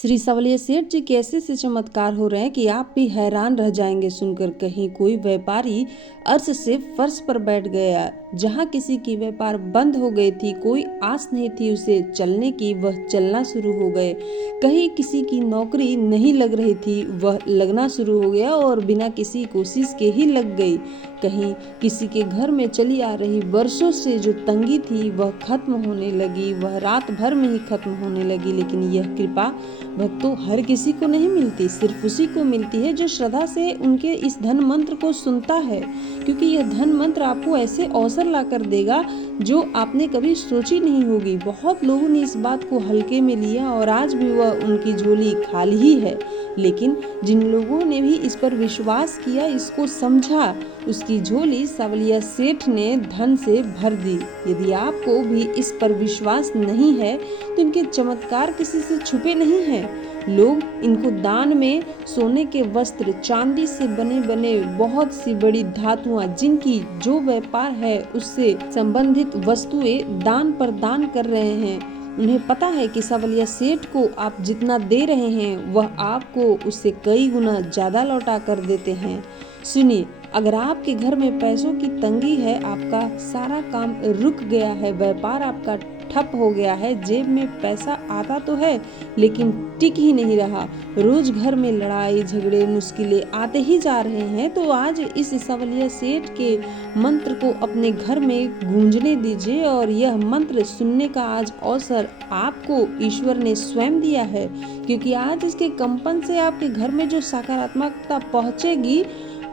श्री सवलिया सेठ जी के ऐसे चमत्कार हो रहे हैं कि आप भी हैरान रह जाएंगे सुनकर। कहीं कोई व्यापारी अर्श से फर्श पर बैठ गया, जहां किसी की व्यापार बंद हो गई थी, कोई आस नहीं थी उसे चलने की, वह चलना शुरू हो गए। कहीं किसी की नौकरी नहीं लग रही थी, वह लगना शुरू हो गया और बिना किसी कोशिश के ही लग गई। कहीं किसी के घर में चली आ रही वर्षों से जो तंगी थी वह खत्म होने लगी, वह रात भर में ही खत्म होने लगी। लेकिन यह कृपा भक्तों हर किसी को नहीं मिलती, सिर्फ उसी को मिलती है जो श्रद्धा से उनके इस धन मंत्र को सुनता है। क्योंकि यह धन मंत्र आपको ऐसे अवसर ला कर देगा जो आपने कभी सोची नहीं होगी। बहुत लोगों ने इस बात को हल्के में लिया और आज भी वह उनकी झोली खाली ही है। लेकिन जिन लोगों ने भी इस पर विश्वास किया, इसको समझा, उसकी झोली सवलिया सेठ ने धन से भर दी। यदि आपको भी इस पर विश्वास नहीं है तो इनके चमत्कार किसी से छुपे नहीं हैं। लोग इनको दान में सोने के वस्त्र, चांदी से बने बने बहुत सी बड़ी धातुआं, जिनकी जो व्यापार है उससे संबंधित वस्तुएं दान पर दान कर रहे हैं। उन्हें पता है कि सवलिया सेठ को आप जितना दे रहे हैं वह आपको उससे कई गुना ज्यादा लौटा कर देते हैं। सुनिए, अगर आपके घर में पैसों की तंगी है, आपका सारा काम रुक गया है, व्यापार आपका ठप हो गया है, जेब में पैसा आता तो है लेकिन टिक ही नहीं रहा, रोज घर में लड़ाई झगड़े मुश्किलें आते ही जा रहे हैं, तो आज इस सवलिया सेठ के मंत्र को अपने घर में गूंजने दीजिए। और यह मंत्र सुनने का आज अवसर आपको ईश्वर ने स्वयं दिया है, क्योंकि आज इसके कंपन से आपके घर में जो सकारात्मकता पहुंचेगी,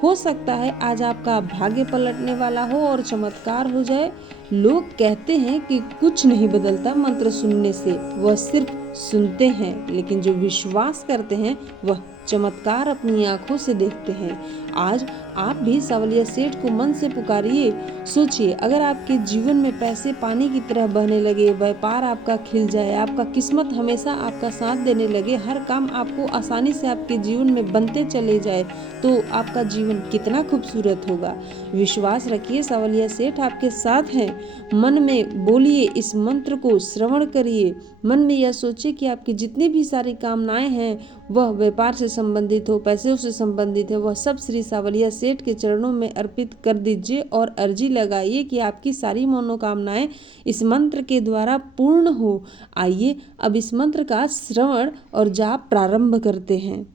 हो सकता है आज आपका भाग्य पलटने वाला हो और चमत्कार हो जाए। लोग कहते हैं कि कुछ नहीं बदलता मंत्र सुनने से, वह सिर्फ सुनते हैं, लेकिन जो विश्वास करते हैं वह चमत्कार अपनी आंखों से देखते हैं। आज आप भी सवलिया सेठ को मन से पुकारिए। सोचिए, अगर आपके जीवन में पैसे पानी की तरह बहने लगे, व्यापार आपका खिल जाए, आपका किस्मत हमेशा आपका साथ देने लगे, हर काम आपको आसानी से आपके जीवन में बनते चले जाए, तो आपका जीवन कितना खूबसूरत होगा। विश्वास रखिए, सवलिया सेठ आपके साथ हैं। मन में बोलिए, इस मंत्र को श्रवण करिए, मन में यह सोचिए कि आपकी जितनी भी सारी कामनाएं हैं, वह व्यापार से संबंधित हो, पैसों से संबंधित है, वह सब श्री सवलिया सेठ के चरणों में अर्पित कर दीजिए और अर्जी लगाइए कि आपकी सारी मनोकामनाएं इस मंत्र के द्वारा पूर्ण हो। आइए अब इस मंत्र का श्रवण और जाप प्रारंभ करते हैं।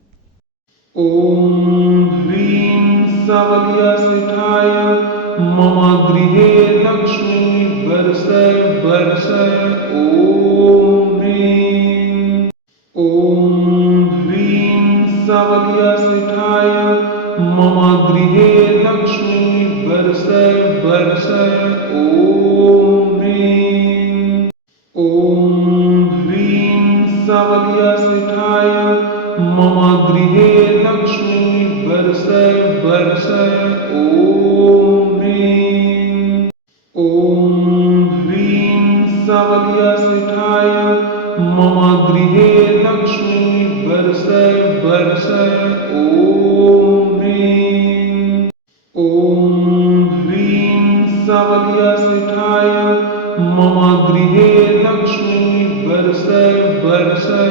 ओम ह्रीं सवलिया सेठाय मम गृहे लक्ष्मी वर्षय वर्षय। ओम ह्रीं। ओम ह्रीं सवलिया सेठाय मम गृहे लक्ष्मी वर्षय वर्षय। ओम ह्रीं। ओम ह्रीं सवलिया सेठाय मम गृहे लक्ष्मी वर्षय वर्षय। ओम ह्रीं। ओम ह्रीं सवलिया सेठाय मम गृहे लक्ष्मी वर्षय वर्षय। ओम ह्रीं। ओम ह्रीं सवलिया सेठाय मम गृहे लक्ष्मी वर्षय वर्षय।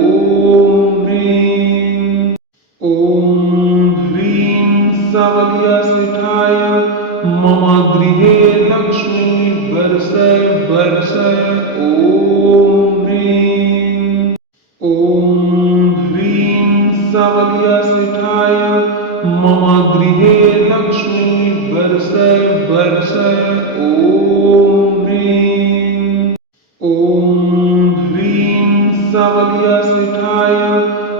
ओम ह्रीं। ओम ह्रीं सवलिया सेठाय मम गृहे लक्ष्मी वर्षय वर्षय। ओम ह्रीं। ओम ह्रीं सवलिया सेठाय मम गृहे लक्ष्मी वर्षय वर्षय। ओम ह्रीं। ओम ह्रीं सवलिया सेठाय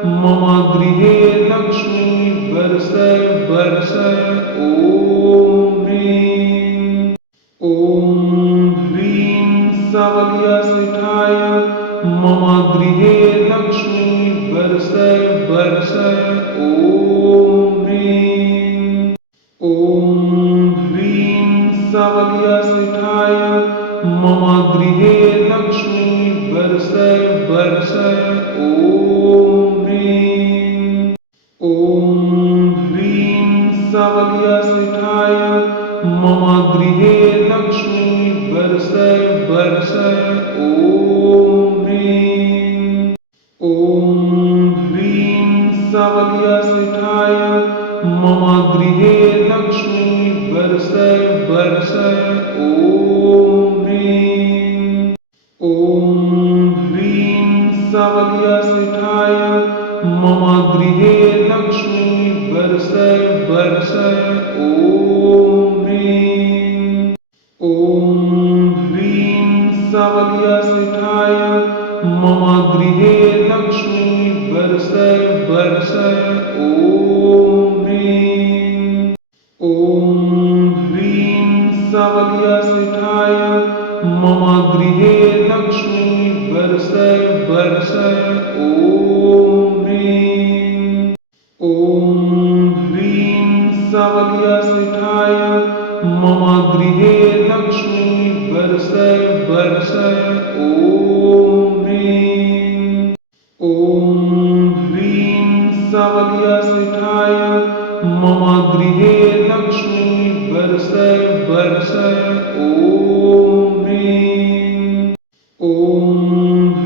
मम गृहे लक्ष्मी वर्षय वर्षय। ओम ह्रीं। ओम ह्रीं सवलिया सेठाय मम गृहे लक्ष्मी वर्षय वर्षय। ओम ह्रीं। ओम ह्रीं सवलिया सेठाय मम गृहे लक्ष्मी वर्षय वर्षय। ओम ह्रीं। ओम ह्रीं सवलिया सेठाय मम गृहे लक्ष्मी वर्षय वर्षय। ओम ह्रीं। सवलियसिठाय मम गृहे लक्ष्मी वर्षय वर्षय ॐ ह्रीं। ॐ ह्रीं सवलियसिठाय मम गृहे लक्ष्मी वर्षय वर्षय ॐ ह्रीं। ॐ ह्रीं सवलियसिठाय मम गृहे लक्ष्मी वर्षय वर्षय ॐ ह्रीं। ॐ ह्रीं सवलियसिठाय मम गृहे लक्ष्मी वर्षय वर्षय ॐ ह्रीं। ॐ ह्रीं सवलियसिठाय मम गृहे लक्ष्मी वर्षय वर्षय ॐ ह्रीं। ॐ ह्रीं सवलियसिठाय मम गृहे लक्ष्मी वर्षय वर्षय ॐ ह्रीं। ॐ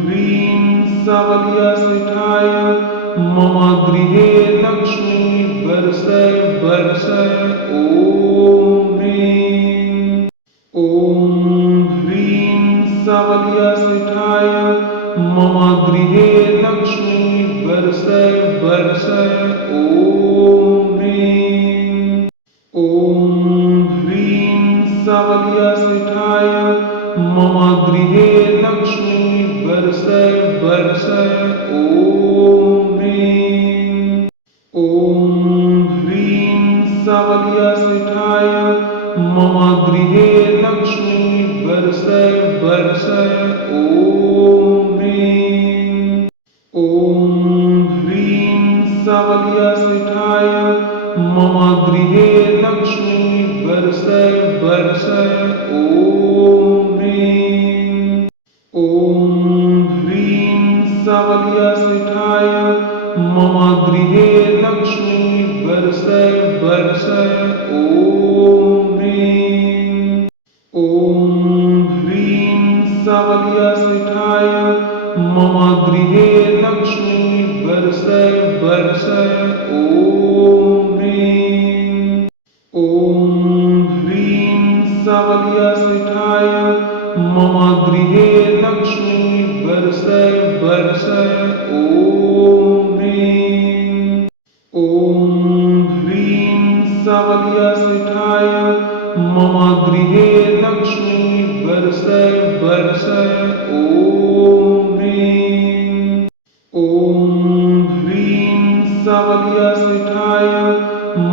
ह्रीं सवलियसिठाय मम गृहे लक्ष्मी वर्षय वर्षय ॐ ह्रीं। ॐ ह्रीं सवलियसिठाय मम गृहे लक्ष्मी वर्षय वर्षय ॐ ह्रीं। ॐ ह्रीं सवलियसिठाय मम गृहे लक्ष्मी वर्षय वर्षय ॐ ह्रीं। ॐ ह्रीं सवलियसिठाय मम गृहे लक्ष्मी वर्षय वर्षय ॐ ह्रीं। ॐ ह्रीं सवलियसिठाय मम गृहे लक्ष्मी वर्षय वर्षय ॐ ह्रीं। ॐ ह्रीं सवलियसिठाय मम गृहे लक्ष्मी वर्षय वर्षय ॐ ह्रीं। ॐ ह्रीं सवलियसिठाय मम गृहे लक्ष्मी वर्षय वर्षय ॐ ह्रीं। ॐ ह्रीं सवलियसिठाय मम गृहे लक्ष्मी वर्षय वर्षय ॐ ह्रीं। ॐ ह्रीं सवलियसिठाय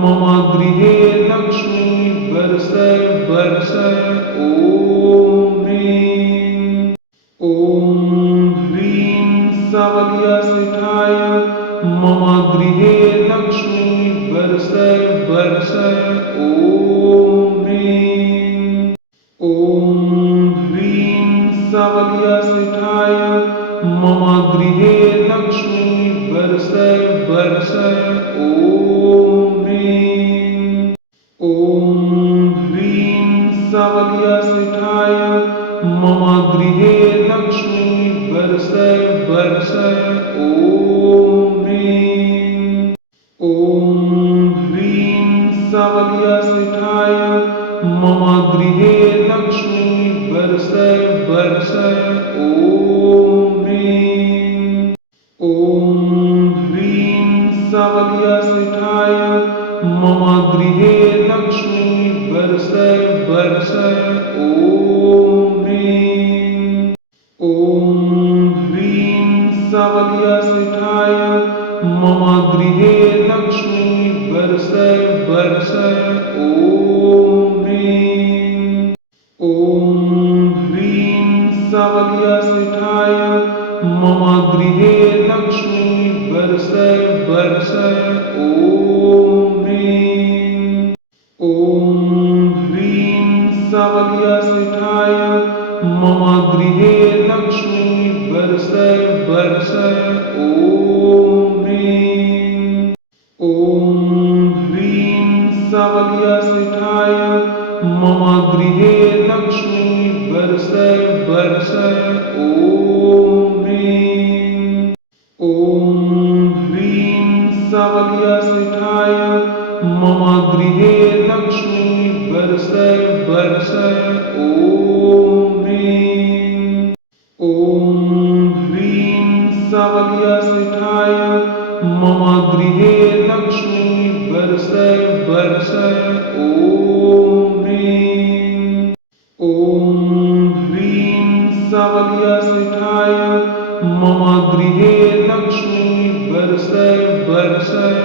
मम गृहे लक्ष्मी वर्षय वर्षय ॐ ह्रीं। ॐ ह्रीं सवलियसिठाय मम गृहे लक्ष्मी वर्षय वर्षय ॐ ह्रीं। ॐ ह्रीं सवलियसिठाय मम गृहे लक्ष्मी वर्षय वर्षय ॐ ह्रीं। ॐ ह्रीं सवलियसिठाय मम गृहे लक्ष्मी वर्षय वर्षय ॐ ह्रीं। ॐ ह्रीं सवलियसिठाय मम गृहे लक्ष्मी वर्षय वर्षय ॐ ह्रीं। ॐ ह्रीं सवलियसिठाय मम गृहे लक्ष्मी वर्षय वर्षय ॐ ह्रीं। ॐ ह्रीं सवलियसिठाय मम गृहे लक्ष्मी वर्षय वर्षय ॐ ह्रीं। ॐ ह्रीं सवलियसिठाय मम गृहे लक्ष्मी वर्षय वर्षय ॐ ह्रीं। ॐ ह्रीं सवलियसिठाय मम गृहे लक्ष्मी वर्षय वर्षय ॐ ह्रीं। ॐ ह्रीं सवलियसिठाय मम गृहे लक्ष्मी वर्षय वर्षय ॐ ह्रीं। ॐ ह्रीं सवलियसिठाय मम गृहे लक्ष्मी वर्षय वर्षय ॐ ह्रीं। ॐ ह्रीं सवलियसिखाय मम गृहे लक्ष्मी वर्षय वर्षय ॐ ह्रीं सवलियसिखाय मम गृहे लक्ष्मी वर्षय वर्षय ॐ ह्रीं सवलियसिखाय मम गृहे लक्ष्मी वर्षय वर्षय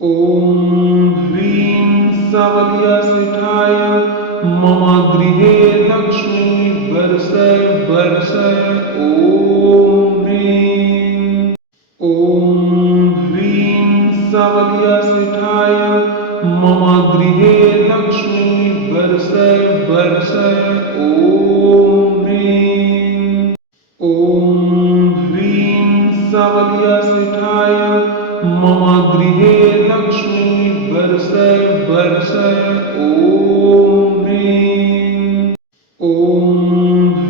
ॐ ह्रीं सवलियसिखाय मम गृहे लक्ष्मी वर्षय वर्षय ॐ ह्रीं सवलियसिखाय मम गृहे लक्ष्मी वर्षय वर्षय ॐ ह्रीं सवलियसिखाय मम गृहे लक्ष्मी वर्षय वर्षय ॐ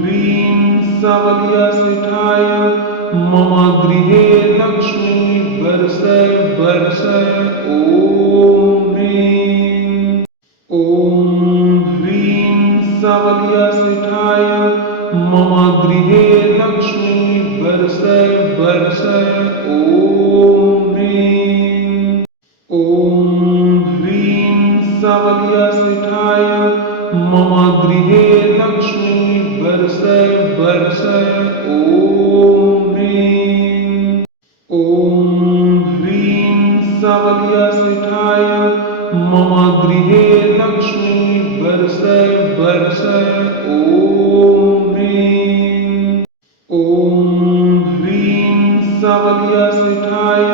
ह्रीं सवलियसिखाय मम गृहे लक्ष्मी वर्षय वर्षय ॐ ह्रीं सवलियसिखाय मम गृहे लक्ष्मी वर्षय वर्षय ॐ ह्रीं सवलियसिखाय मम गृहे लक्ष्मी वर्षय वर्षय ॐ ह्रीं सवलियसिखाय मम गृहे लक्ष्मी वर्षय वर्षय ॐ ह्रीं सवलियसिखाय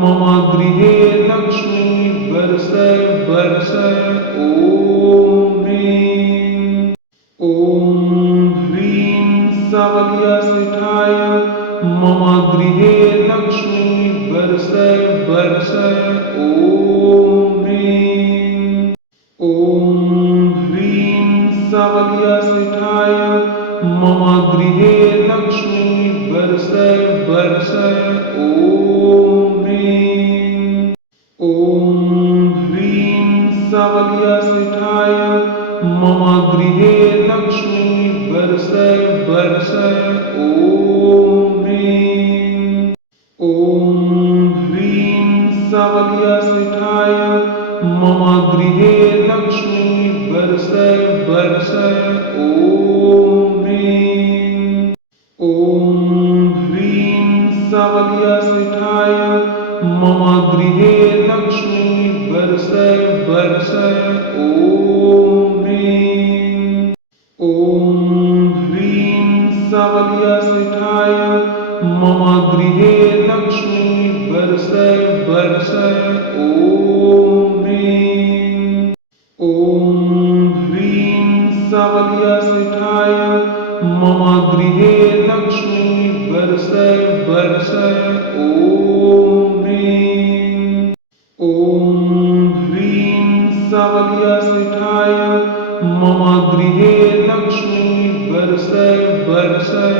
मम गृहे लक्ष्मी वर्षय वर्षय ॐ ह्रीं सवलियसिखाय मम गृहे लक्ष्मी वर्षय वर्षय ॐ ह्रीं सवलियसिखाय मम गृहे लक्ष्मी वर्षय वर्षय ॐ ह्रीं सवलियसिखाय मम गृहे लक्ष्मी वर्षय वर्षय ॐ ह्रीं सवलियसिखाय मम गृहे लक्ष्मी वर्षय वर्षय ॐ ह्रीं सवलियसिखाय मम गृहे लक्ष्मी वर्षय वर्षय ॐ ह्रीं सवलियसिखाय मम गृहे लक्ष्मी वर्षय वर्षय ॐ ह्रीं सवलियसिखाय मम गृहे लक्ष्मी वर्षय वर्षय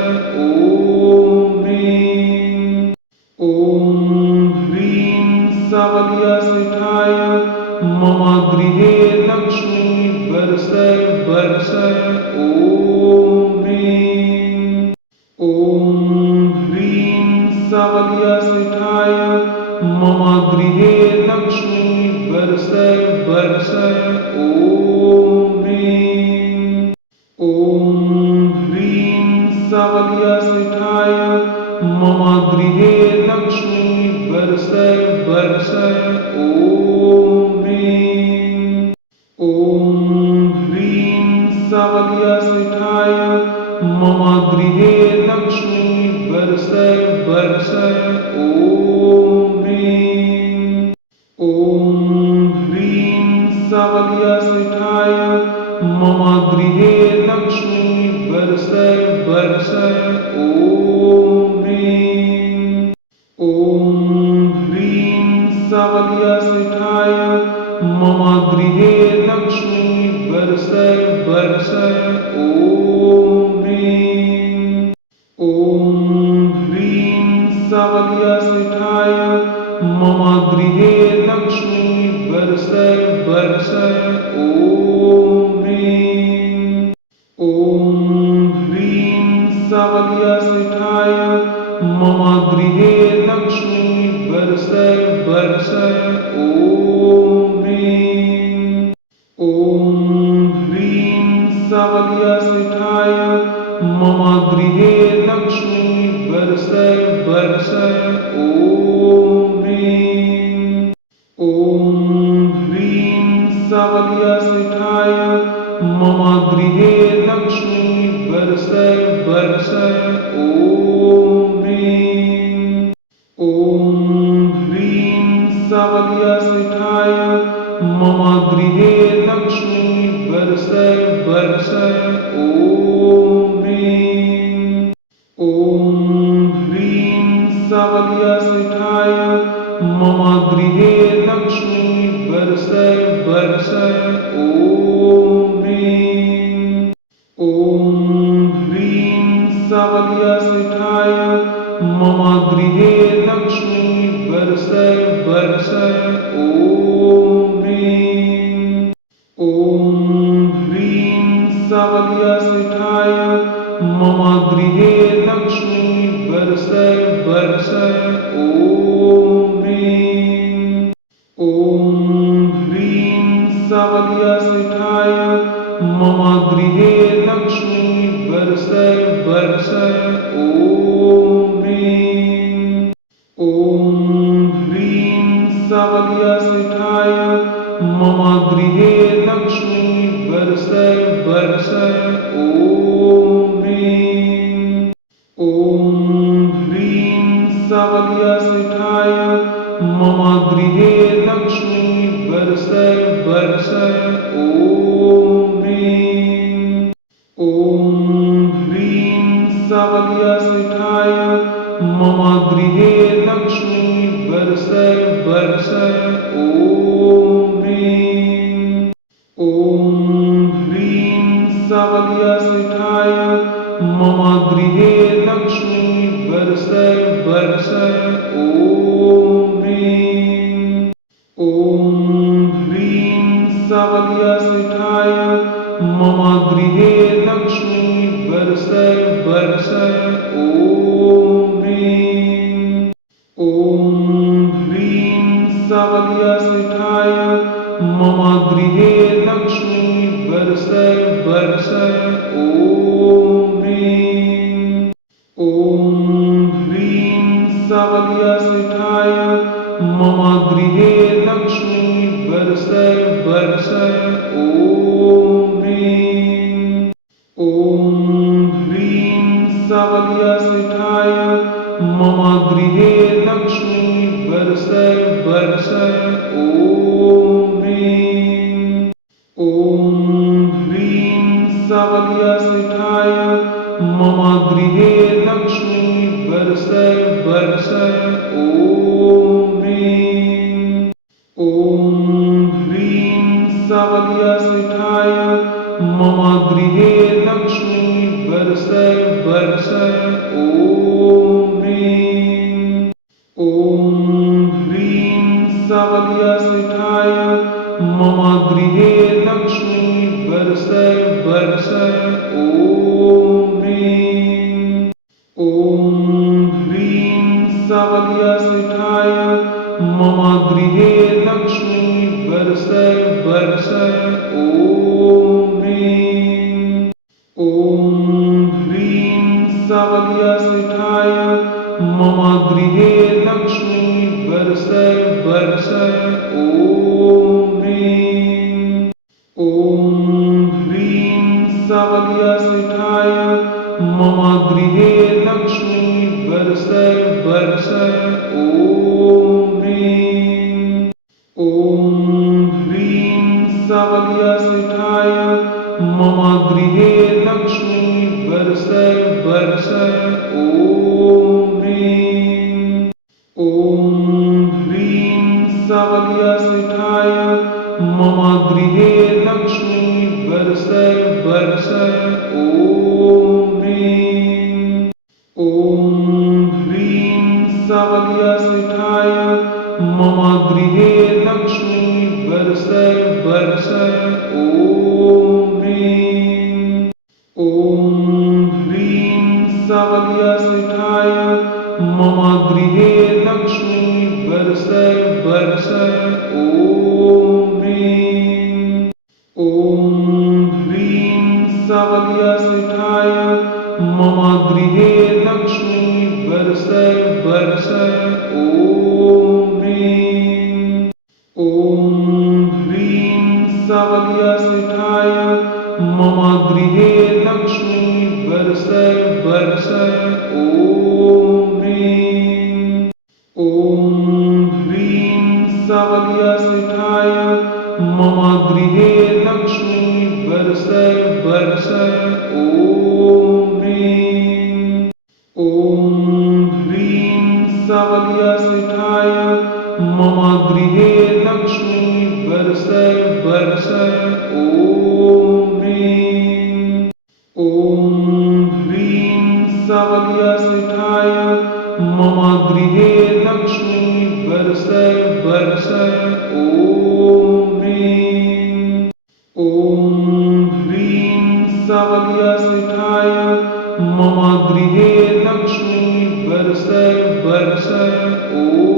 ॐ ह्रीं सवलियसिखाय मम गृहे लक्ष्मी वर्षय वर्षय ॐ ह्रीं सवलियसिखाय मम गृहे लक्ष्मी वर्षय वर्षय ॐ ह्रीं सवलियसिखाय मम गृहे लक्ष्मी वर्षय वर्षय ॐ ह्रीं सवलियसिखाय मम गृहे लक्ष्मी वर्षय वर्षय ॐ ह्रीं सवलियसिखाय मम गृहे लक्ष्मी वर्षय वर्षय ॐ ह्रीं सवलियसिखाय मम गृहे लक्ष्मी वर्षय वर्षय ॐ ह्रीं सवलियसिखाय मम गृहे लक्ष्मी वर्षय वर्षय ॐ ह्रीं सवलियसिठाय मम गृहे लक्ष्मी वर्षय वर्षय ॐ ह्रीं। ॐ ह्रीं सवलियसिठाय मम गृहे लक्ष्मी वर्षय वर्षय ॐ ह्रीं। ॐ ह्रीं सवलियसिठाय मम गृहे लक्ष्मी वर्षय वर्षय ॐ ह्रीं। ॐ ह्रीं सवलियसिठाय मम गृहे लक्ष्मी वर्षय वर्षय ॐ ह्रीं। ॐ ह्रीं सवलियसिठाय मम गृहे लक्ष्मी वर्षय वर्षय ॐ ह्रीं। ॐ ह्रीं सवलियसिठाय मम गृहे लक्ष्मी वर्षय वर्षय ॐ ह्रीं। ॐ ह्रीं सवलियसिठाय मम गृहे लक्ष्मी वर्षय वर्षय ॐ ह्रीं। ॐ ह्रीं सवलियसिठाय मम गृहे लक्ष्मी वर्षय वर्षय ॐ ह्रीं। ॐ ह्रीं सवलियसिठाय मम गृहे लक्ष्मी वर्षय वर्षय ॐ ह्रीं। ॐ ह्रीं सवलियसिठाय मम गृहे लक्ष्मी वर्षय वर्षय ॐ ह्रीं। ॐ ह्रीं सवलियसिठाय मम गृहे लक्ष्मी वर्षय वर्षय ॐ ह्रीं। ॐ ह्रीं सवलियसिठाय मम गृहे लक्ष्मी वर्षय वर्षय ॐ ह्रीं। ॐ ह्रीं सवलियसिठाय मम गृहे लक्ष्मी वर्षय वर्षय ॐ ह्रीं। ॐ ह्रीं सवलियसिठाय मम गृहे लक्ष्मी वर्षय वर्षय ॐ ह्रीं। ॐ ह्रीं सवलियसिठाय मम गृहे लक्ष्मी वर्षय वर्षय ॐ ह्रीं। ॐ ह्रीं सवलियसिठाय मम गृहे लक्ष्मी वर्षय वर्षय ॐ ह्रीं। ॐ ह्रीं सवलियसिठाय मम गृहे लक्ष्मी वर्षय वर्षय ॐ ह्रीं। ॐ ह्रीं सवलियसिठाय मम गृहे लक्ष्मी वर्षय वर्षय ॐ ह्रीं। ॐ ह्रीं सवलियसिठाय मम गृहे लक्ष्मी वर्षय वर्षय ॐ ह्रीं। ॐ ह्रीं सवलियसिठाय मम गृहे लक्ष्मी वर्षय वर्षय ॐ ह्रीं। ॐ ह्रीं सवलियसिठाय मम गृहे लक्ष्मी वर्षय वर्षय ॐ ह्रीं। ॐ ह्रीं सवलियसिठाय मम गृहे लक्ष्मी वर्षय वर्षय ॐ ह्रीं। ॐ ह्रीं सवलियसिठाय मम गृहे लक्ष्मी वर्षय वर्षय ॐ ह्रीं। ॐ ह्रीं सवलियसिठाय मम गृहे लक्ष्मी वर्षय वर्षय ॐ ह्रीं। ॐ ह्रीं सवलियसिठाय मम गृहे लक्ष्मी वर्षय वर्षय ॐ ह्रीं। ॐ ह्रीं सवलियसिठाय मम गृहे लक्ष्मी वर्ष वर्ष ॐ ह्रीं सवलियसिठाय मम गृहे लक्ष्मी वर्ष वर्ष ॐ ह्रीं सवलियसिठाय मम गृहे लक्ष्मी वर्ष वर्ष ॐ ह्रीं सवलियसिठाय मम गृहे लक्ष्मी वर्ष वर्ष ॐ ह्रीं सवलियसिठाय मम गृहे लक्ष्मी वर्ष वर्ष ॐ ह्रीं सवलियसिठाय मम गृहे लक्ष्मी वर्ष वर्ष ॐ ह्रीं सवलियसिठाय मम गृहे लक्ष्मी वर्ष वर्ष ॐ ह्रीं सवलियसिठाय मम गृहे लक्ष्मी वर्ष वर्ष ॐ